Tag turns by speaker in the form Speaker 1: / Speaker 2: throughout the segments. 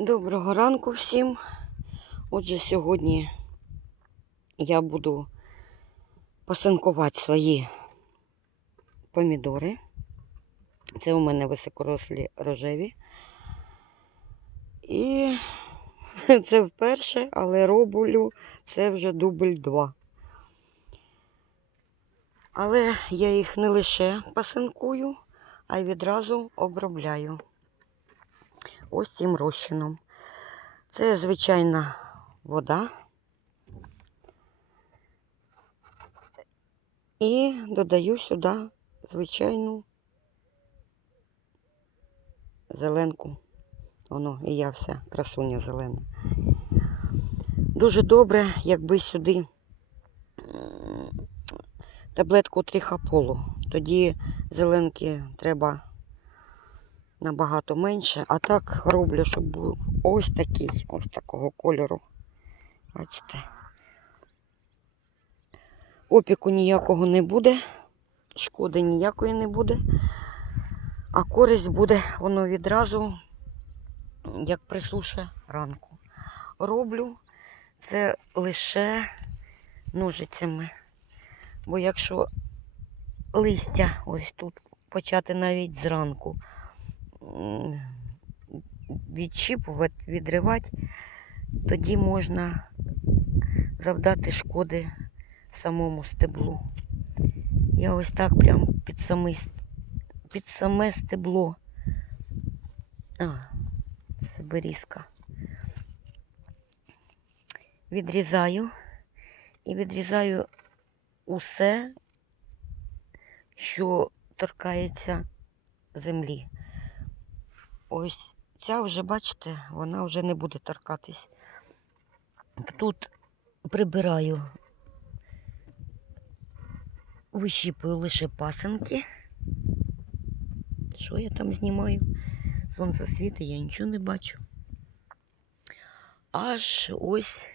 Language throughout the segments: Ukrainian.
Speaker 1: Доброго ранку всім. Отже, сьогодні я буду посинкувати свої помідори. Це у мене високорослі рожеві. І це вперше, але роблю це вже дубль 2. Але я їх не лише пасинкую, а й відразу обробляю. Ось цим розчином. Це звичайна вода. І додаю сюди звичайну зеленку. Воно і я вся красуня зелена. Дуже добре, якби сюди таблетку трихополу. Тоді зеленки треба набагато менше. А так роблю, щоб був ось такий, ось такого кольору. Бачите. Опіку ніякого не буде, шкоди ніякої не буде, а користь буде воно відразу, як присуше ранку. Роблю це лише ножицями. Бо якщо листя ось тут почати навіть зранку відчіпувати, відривати, тоді можна завдати шкоди самому стеблу. Я ось так прям під саме, під саме стебло. А, це берізка. Відрізаю і відрізаю усе, що торкається землі. Ось ця вже, бачите, вона вже не буде торкатись. Тут прибираю, вищіпую лише пасенки. Що я там знімаю? Сонце світить, я нічого не бачу. Аж ось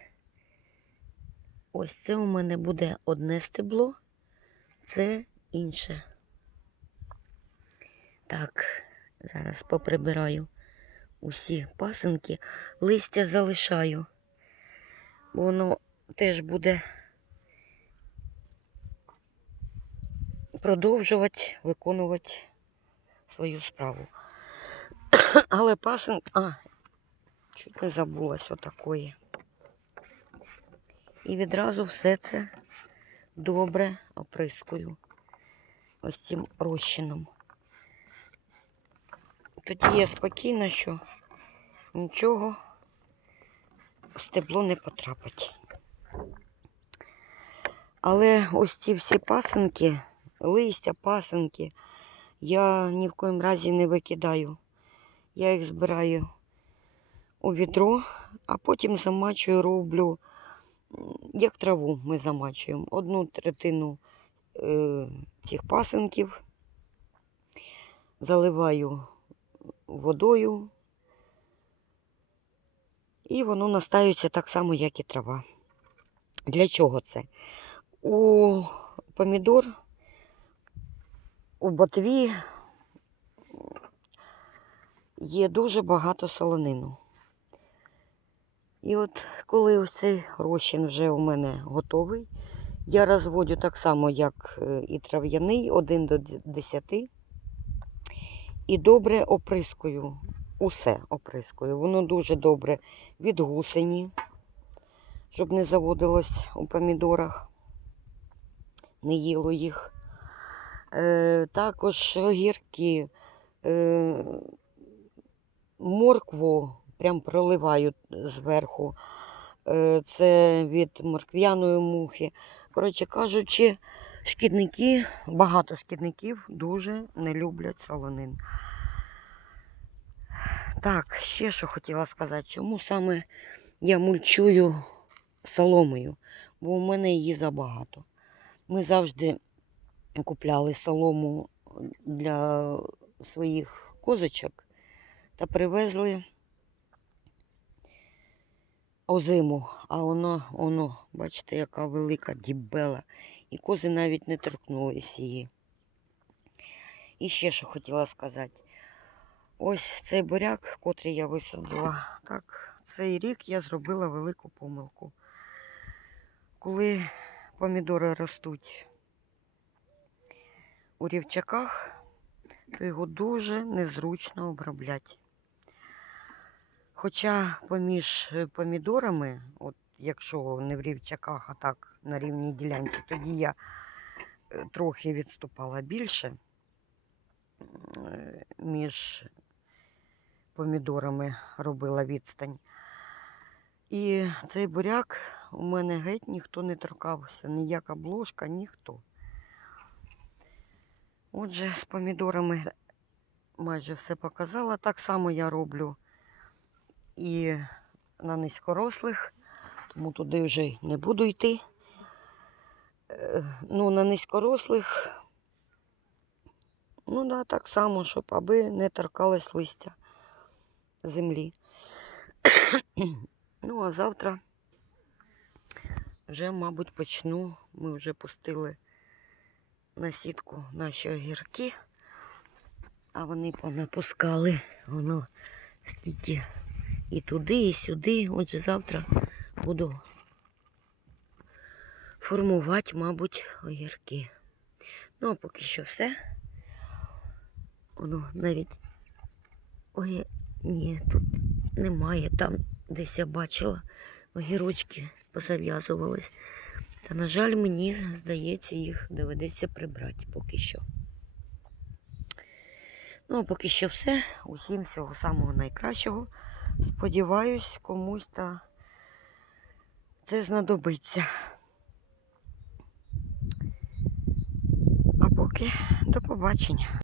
Speaker 1: ось це у мене буде одне стебло, це інше. Так, зараз поприбираю усі пасинки, листя залишаю. Воно теж буде продовжувати виконувати свою справу. Але пасинки... А, чуть не забулась отакої. І відразу все це добре оприскую ось цим розчином. Тоді я спокійна, що нічого стебло не потрапить. Але ось ці всі пасинки, листя, пасинки, я ні в коїм разі не викидаю. Я їх збираю у відро, а потім замачую, роблю, як траву ми замачуємо. Одну третину е, цих пасинків заливаю водою, і воно настаюється так само, як і трава. Для чого це? У помідор, у ботві є дуже багато солонину. І от коли ось цей розчин вже у мене готовий, я розводю так само, як е, і трав'яний, 1 до 10. І добре оприскую. Усе оприскую. Воно дуже добре від гусені, щоб не заводилось у помідорах, не їло їх. Е, також огірки, е, моркву прям проливаю зверху. Е, це від морквяної мухи. Коротше кажучи, шкідники, багато шкідників дуже не люблять солонин. Так, ще що хотіла сказати, чому саме я мульчую соломою, бо у мене її забагато. Ми завжди купляли солому для своїх козочок та привезли озиму, а вона, воно, бачите, яка велика дібела. І кози навіть не торкнулись її. І ще що хотіла сказати. Ось цей буряк, котрий я висадила. Так, цей рік я зробила велику помилку. Коли помідори ростуть у рівчаках, то його дуже незручно обробляти. Хоча поміж помідорами, от якщо не в рівчаках, а так на рівній ділянці, тоді я е, трохи відступала більше е, між помідорами робила відстань. І цей буряк у мене геть ніхто не торкався, ніяка бложка, ніхто. Отже, з помідорами майже все показала. Так само я роблю і на низькорослих, тому туди вже не буду йти. Е, Ну, на низькорослих, ну да, так само, щоб аби не торкалось листя землі. ну, а завтра вже, мабуть, почну. Ми вже пустили на сітку наші огірки, а вони понапускали воно скільки і туди, і сюди. Отже, завтра буду формувати, мабуть, огірки. Ну, а поки що все. Воно навіть. Ой, ні, тут немає. Там десь я бачила огірочки позав'язувались. Та, на жаль, мені здається, їх доведеться прибрати поки що. Ну, а поки що все. Усім всього самого найкращого. Сподіваюсь, комусь та це знадобиться. А поки до побачення.